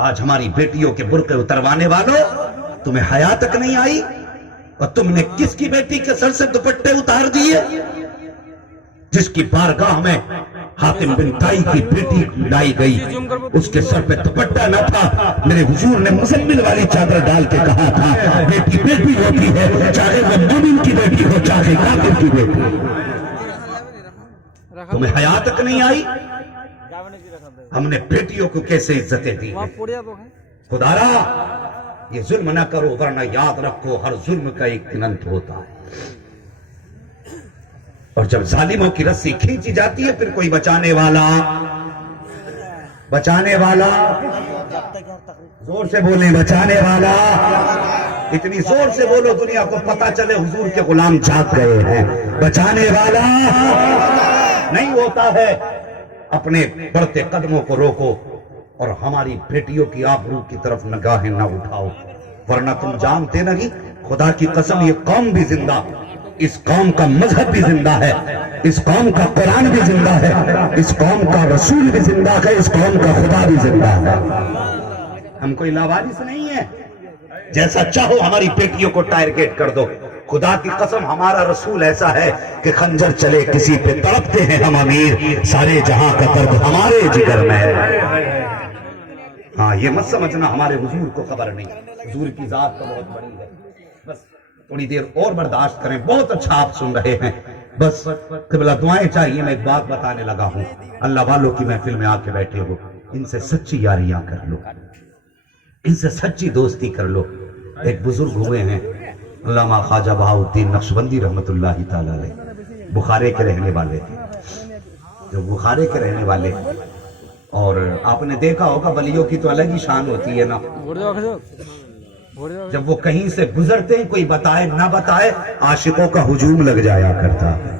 آج ہماری بیٹیوں کے برقع اتروانے والوں تمہیں حیا تک نہیں آئی، اور تم نے کس کی بیٹی کے سر سے دوپٹے اتار دیے؟ جس کی بارگاہ میں حاتم بن تائی کی بیٹی لائی گئی، اس کے سر پہ دوپٹہ نہ تھا، میرے حضور نے مزمل والی چادر ڈال کے کہا تھا بیٹی بیٹی ہوتی ہے، چاہے وہ مومن کی بیٹی ہو چاہے کافر کی بیٹی۔ تمہیں حیا تک نہیں آئی؟ ہم نے بیٹیوں کو کیسے عزتیں دی ہیں۔ خدا را یہ ظلم نہ کرو، ورنہ یاد رکھو ہر ظلم کا ایک دن انت ہوتا ہے، اور جب ظالموں کی رسی کھینچی جاتی ہے پھر کوئی بچانے والا زور سے بولیں، بچانے والا، اتنی زور سے بولو دنیا کو پتا چلے حضور کے غلام جاگ گئے ہیں۔ بچانے والا نہیں ہوتا ہے۔ اپنے بڑھتے قدموں کو روکو اور ہماری بیٹیوں کی آبرو کی طرف نگاہیں نہ اٹھاؤ، ورنہ تم جانتے نہیں، خدا کی قسم یہ قوم بھی زندہ، اس قوم کا مذہب بھی زندہ ہے، اس قوم کا قرآن بھی زندہ ہے، اس قوم کا رسول بھی زندہ ہے، اس قوم کا خدا بھی زندہ ہے۔ ہم کوئی لاوارث نہیں ہے، جیسا چاہو ہماری بیٹیوں کو ٹارگیٹ کر دو۔ خدا کی قسم ہمارا رسول ایسا ہے کہ خنجر چلے کسی پہ تڑپتے ہیں ہم امیر، سارے جہاں کا درد ہمارے جگر میں ہے۔ ہاں یہ مت سمجھنا ہمارے حضور کو خبر نہیں، حضور کی ذات تو بہت بڑی ہے۔ بس تھوڑی دیر اور برداشت کریں، بہت اچھا آپ سن رہے ہیں، بس قبلہ دعائیں چاہیے۔ میں ایک بات بتانے لگا ہوں، اللہ والوں کی محفل میں آ کے بیٹھے ہو، ان سے سچی یاریاں کر لو، ان سے سچی دوستی کر لو۔ ایک بزرگ ہوئے ہیں علامہ خواجہ بہاؤالدین نقشبندی رحمت اللہ تعالی علیہ، بخارے کے رہنے والے تھے، جو بخارے کے رہنے والے، اور آپ نے دیکھا ہوگا ولیوں کی تو الگ ہی شان ہوتی ہے نا، جب وہ کہیں سے گزرتے ہیں کوئی بتائے نہ بتائے عاشقوں کا ہجوم لگ جایا کرتا ہے۔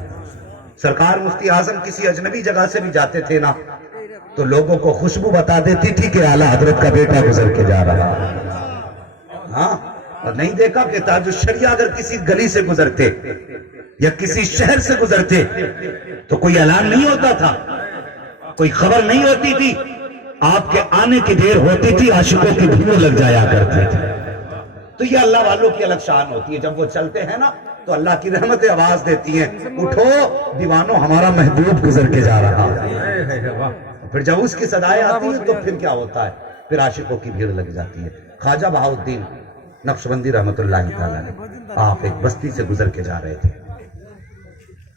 سرکار مفتی اعظم کسی اجنبی جگہ سے بھی جاتے تھے نا تو لوگوں کو خوشبو بتا دیتی تھی کہ اعلیٰ حضرت کا بیٹا گزر کے جا رہا ہے۔ ہاں، اور نہیں دیکھا کہ تاج الشریعہ اگر کسی گلی سے گزرتے یا کسی شہر سے گزرتے تو کوئی اعلان نہیں ہوتا تھا، کوئی خبر نہیں ہوتی تھی، آپ کے آنے کی دیر ہوتی تھی عاشقوں کی بھیڑ لگ جایا کرتی تھی۔ تو یہ اللہ والوں کی الگ شان ہوتی ہے، جب وہ چلتے ہیں نا تو اللہ کی رحمتیں آواز دیتی ہیں، اٹھو دیوانوں ہمارا محبوب گزر کے جا رہا ہے۔ پھر جب اس کی صدائیں آتی ہیں تو پھر کیا ہوتا ہے، پھر عاشقوں کی بھیڑ لگ جاتی ہے۔ خواجہ بہاؤالدین نقشبندی رحمت اللہ تعالیٰ علیہ، آپ ایک بستی سے گزر کے جا رہے تھے،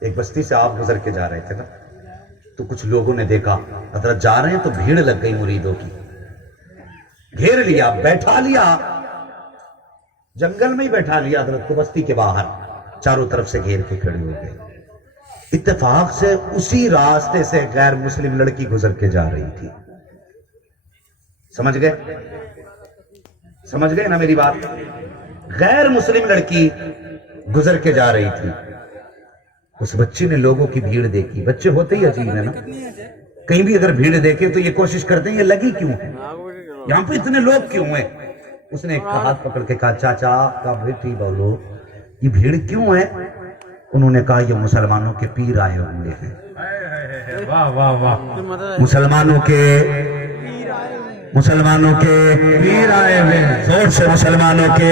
ایک بستی سے آپ گزر کے جا رہے تھے نا، تو کچھ لوگوں نے دیکھا حضرت جا رہے ہیں تو بھیڑ لگ گئی مریدوں کی، گھیر لیا، بیٹھا لیا، جنگل میں ہی بیٹھا لیا حضرت کو، بستی کے باہر چاروں طرف سے گھیر کے کھڑے ہو گئے۔ اتفاق سے اسی راستے سے غیر مسلم لڑکی گزر کے جا رہی تھی، سمجھ گئے؟ سمجھ گئے نا میری بات؟ غیر مسلم لڑکی گزر کے جا رہی تھی، اس بچے نے لوگوں کی بھیڑ دیکھی، بچے ہوتے ہی عجیب ہے نا، کہیں بھی اگر بھیڑ دیکھے تو یہ کوشش کرتے ہیں یہ لگی کیوں ہے، یہاں پہ اتنے لوگ کیوں ہیں؟ اس نے ایک ہاتھ پکڑ کے کہا چاچا آپ کا بیٹی بولو یہ بھیڑ کیوں ہے؟ انہوں نے کہا یہ مسلمانوں کے پیر آئے ہوئے ہیں۔ مسلمانوں کے پیر آئے ہوئے ہیں، زور سے مسلمانوں کے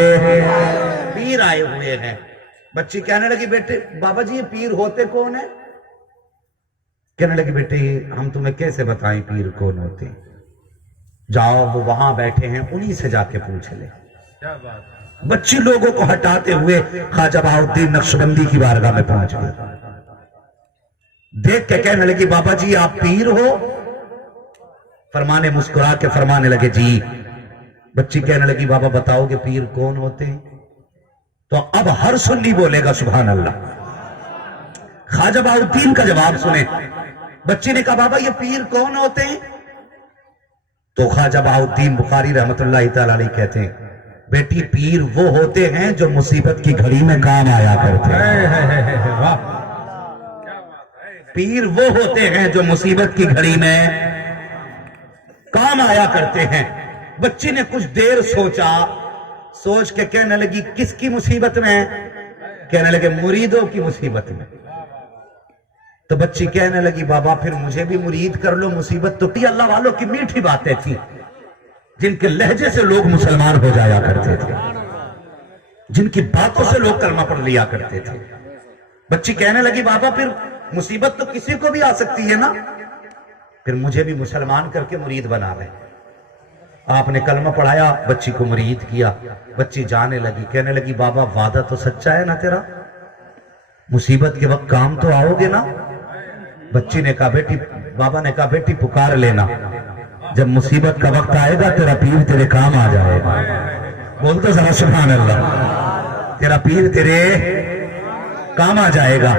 پیر آئے ہوئے ہیں۔ بچی کہنے لگی بیٹے بابا جی یہ پیر ہوتے کون ہیں؟ کہنے لگی بیٹے ہم تمہیں کیسے بتائیں پیر کون ہوتے ہیں، جاؤ وہ وہاں بیٹھے ہیں انہی سے جا کے پوچھ لے۔ بچی لوگوں کو ہٹاتے ہوئے خواجہ بہاؤالدین نقشبندی کی بارگاہ میں پہنچ گئی، دیکھ کے کہنے لگی بابا جی آپ پیر ہو؟ فرمانے مسکرا کے فرمانے لگے جی۔ بچی کہنے لگی بابا بتاؤ کہ پیر کون ہوتے ہیں؟ تو اب ہر سنی بولے گا سبحان اللہ۔ خواجہ بہاؤالدین کا جواب سنیں، بچی نے کہا بابا یہ پیر کون ہوتے ہیں؟ تو خواجہ بہاؤالدین بخاری رحمت اللہ تعالی علیہ کہتے ہیں بیٹی پیر وہ ہوتے ہیں جو مصیبت کی گھڑی میں کام آیا کرتے ہیں۔ پیر وہ ہوتے ہیں جو مصیبت کی گھڑی میں کام آیا کرتے ہیں۔ بچی نے کچھ دیر سوچا، سوچ کے کہنے لگی کس کی مصیبت میں؟ کہنے لگے مریدوں کی مصیبت میں۔ تو بچی کہنے لگی بابا پھر مجھے بھی مرید کر لو، مصیبت تو اللہ والوں کی میٹھی باتیں تھی۔ جن کے لہجے سے لوگ مسلمان ہو جایا کرتے تھے، جن کی باتوں سے لوگ کلمہ پڑھ لیا کرتے تھے. بچی کہنے لگی بابا پھر مصیبت تو کسی کو بھی آ سکتی ہے نا، پھر مجھے بھی مسلمان کر کے مرید بنا لے. آپ نے کلمہ پڑھایا، بچی کو مرید کیا. بچی جانے لگی، کہنے لگی بابا وعدہ تو سچا ہے نا تیرا، مصیبت کے وقت کام تو آؤ گے نا. بچی نے کہا بیٹی، بابا نے کہا بیٹی پکار لینا، جب مصیبت کا وقت آئے گا تیرا پیر تیرے کام آ جائے گا. بول تو ذرا سبحان اللہ، تیرا پیر تیرے کام آ جائے گا.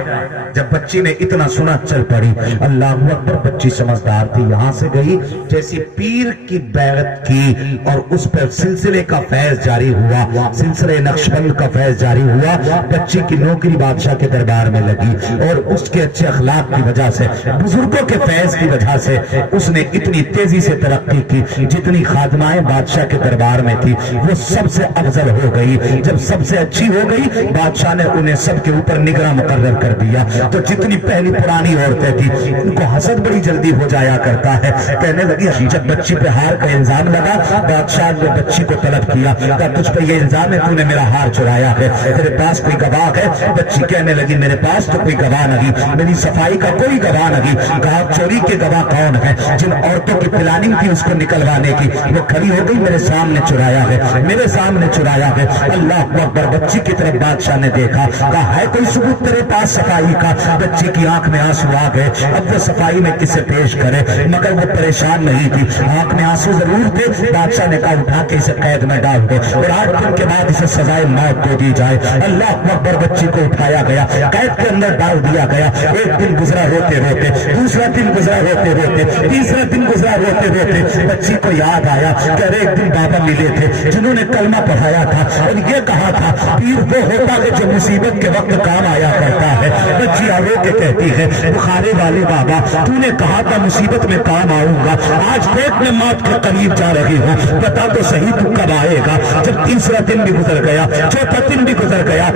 جب بچی نے اتنا سنا چل پڑی. اللہ اکبر، بچی سمجھدار تھی، یہاں سے گئی جیسی پیر کی بیعت کی اور اس پر سلسلے کا فیض جاری ہوا، سلسلے نقشبند کا فیض جاری ہوا. بچی کی نوکری بادشاہ کے دربار میں لگی اور اس کے اچھے اخلاق کی وجہ سے، بزرگوں کے فیض کی وجہ سے اس نے اتنی تیزی سے ترقی کی. جتنی خادمائیں بادشاہ کے دربار میں تھی وہ سب سے افضل ہو گئی. جب سب سے اچھی ہو گئی، بادشاہ نے انہیں سب کے اوپر نگراں مقرر کر دیا. تو جتنی پہلی پرانی عورتیں تھیں ان کو حسد بڑی جلدی ہو جایا کرتا ہے. کہنے لگی جب بچی پہ ہار کا الزام لگا، بادشاہ نے بچی کو طلب کیا، کہا تجھ پہ یہ الزام ہے تو نے میرا ہار چرایا ہے، تیرے پاس کوئی گواہ ہے؟ بچی کہنے لگی میرے پاس تو کوئی گواہ نہیں، میری صفائی کا کوئی گواہ نہیں. کہا چوری کے گواہ کون ہے؟ جن عورتوں کی پلاننگ تھی اس کو نکلوانے کی، وہ کھڑی ہو گئی میرے سامنے چرایا ہے، میرے سامنے چرایا ہے. اللہ اکبر. بچی کی طرف بادشاہ نے دیکھا، کہا ہے کوئی ثبوت تیرے پاس صفائی کا؟ بچی کی آنکھ میں آنسو آ گئے. اب وہ صفائی میں کسے پیش کرے، مگر وہ پریشان نہیں تھی، آنکھ میں آنسو ضرور تھے. بادشاہ نے کہا اٹھا کے اسے قید میں ڈال دو اور 8 دن کے بعد اسے سزائے موت دے دی جائے. اللہ اکبر. بچی کو اٹھایا گیا، قید کے اندر ڈال دیا گیا. ایک دن گزرا روتے روتے، دوسرا دن گزرا روتے روتے، تیسرا دن گزرا روتے روتے. بچی کو یاد آیا کہ ایک دن بابا ملے تھے جنہوں نے کلمہ پڑھایا تھا اور یہ کہا تھا پیر وہ ہوتا ہے جو مصیبت کے وقت کام آیا کرتا ہے. بچی آگے کے کہتی ہے بخارے والے بابا تو نے کہا تھا مصیبت میں کام آؤں گا، آج دیکھ میں موت کے قریب جا رہی ہوں، بتا تو صحیح تو کب آئے گا؟ جب تیسرا دن بھی گزر گیا، چوتھا دن بھی گزر گیا،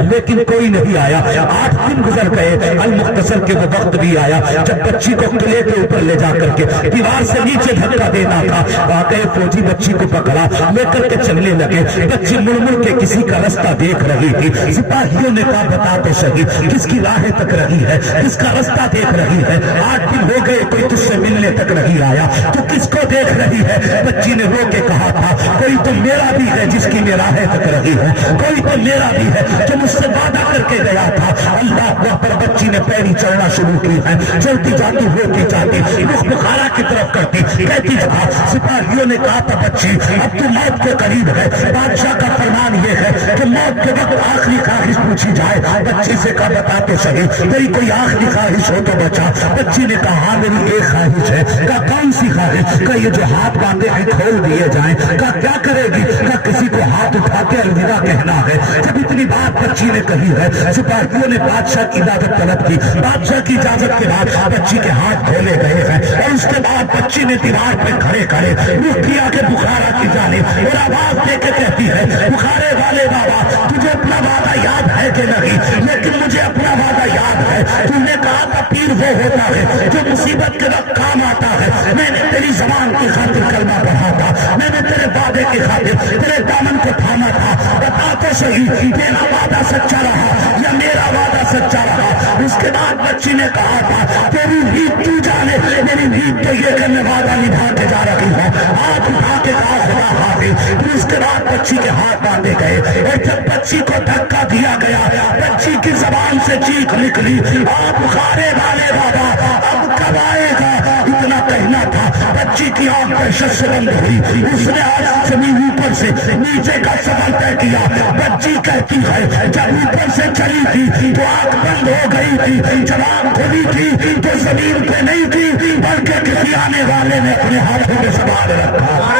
لیکن کوئی نہیں آیا. 8 دن گزر گئے. المختصر کے وہ وقت بھی آیا جب بچی کو قلعے کے اوپر لے جا کر کے دیوار سے نیچے دھکا دینا تھا. واقعی فوجی بچی کو پکڑا، لے کر کے چلنے لگے. بچی مڑ مڑ کے کسی کا رستہ دیکھ رہی تھی. سپاہیوں نے کہا بتا تو صحیح کس کی راہ تک رہی ہے، کس کا رستہ دیکھ رہی ہے؟ 8 دن ہو گئے کوئی تجھ سے ملنے تک نہیں آیا، تو کس کو دیکھ رہی ہے؟ بچی نے رو کے کہا تھا کوئی تو میرا بھی ہے جس کی میں راہ تک رہی ہوں، کوئی تو میرا بھی ہے جو مجھ سے وعدہ کر کے گیا تھا. اللہ اکبر. بچی نے پیری چڑھنا شروع کی ہے، چلتی جاتی ہوتی جاتی اس بخارا کی طرف کرتی کہتی تھا. سپاہیوں نے کہا تھا بچی اب تو موت کے قریب ہے، بادشاہ کا فرمان یہ ہے کہ موت کے وقت آخری خواہش پوچھی جائے. بچی سے کہا بتا تو صحیح تیری کوئی آخری خواہش ہو تو بچا. بچی نے کہا ہاں میری ایک خواہش ہے. کہا کون سی خواہش؟ کہ یہ جو ہاتھ باندھے ہیں کھول دیے جائیں. کہا کیا کرے گی؟ کہا کسی کو ہاتھ اٹھا کے الوداع کہنا ہے. جب اتنی بات بچی نے کہی ہے سپاہیوں نے بادشاہ کی اجازت طلب کی. بادشاہ کی اجازت کے بعد بچی کے ہاتھ کھولے گئے ہیں اور اس کے بعد بچی نے دیوار پہ کھڑے کھڑے رخ کیا کہ بخارا کی جانب اور آواز دے کے کہتی ہے بخارے والے بابا تجھے اپنا وعدہ یاد ہے کہ نہیں؟ لیکن مجھے اپنا وعدہ یاد ہے. تم نے کہا تھا پیر وہ ہوتا ہے جو مصیبت کے وقت کام آتا ہے. میں نے تیری زبان کی خاطر کلمہ پڑھا تھا، میں نے تیرے وعدے کی خاطر تیرے دامن کو تھاما تھا. بتا تو صحیح تیرا وعدہ سچا رہا یا میرا وعدہ سچا رہا؟ اس کے بعد بچی نے کہا تھا تیری نیت تو جانے، میری نیت تو یہ کرنے وعدہ نبھا کے جا رہی ہے. ہاتھ اٹھا کے کہا خدا حافظ. پھر اس کے بعد بچی کے ہاتھ باندھے گئے اور جب بچی کو دھکا دیا گیا بچی کی زبان سے چیخ نکلی آپ بخارے والے بابا اب کب آئے گا؟ اتنا کہنا تھا بچی کی آنکھ دہشت سے بند ہوئی. اس نے آج زمین اوپر سے نیچے کا سفر طے کیا. بچی کہتی ہے جب اوپر سے چلی تھی تو آنکھ بند ہو گئی تھی، جب آنکھ کھلی تھی تو زمین پہ نہیں تھی بلکہ کسی آنے والے نے اپنے ہاتھوں میں سنبھال رکھا.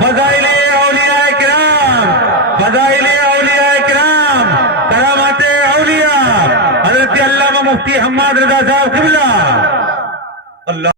فضائل اولیاء کرام، فضائل اولیاء کرام، کرامات اولیاء، حضرت علامہ مفتی حماد رضا صاحب قبلہ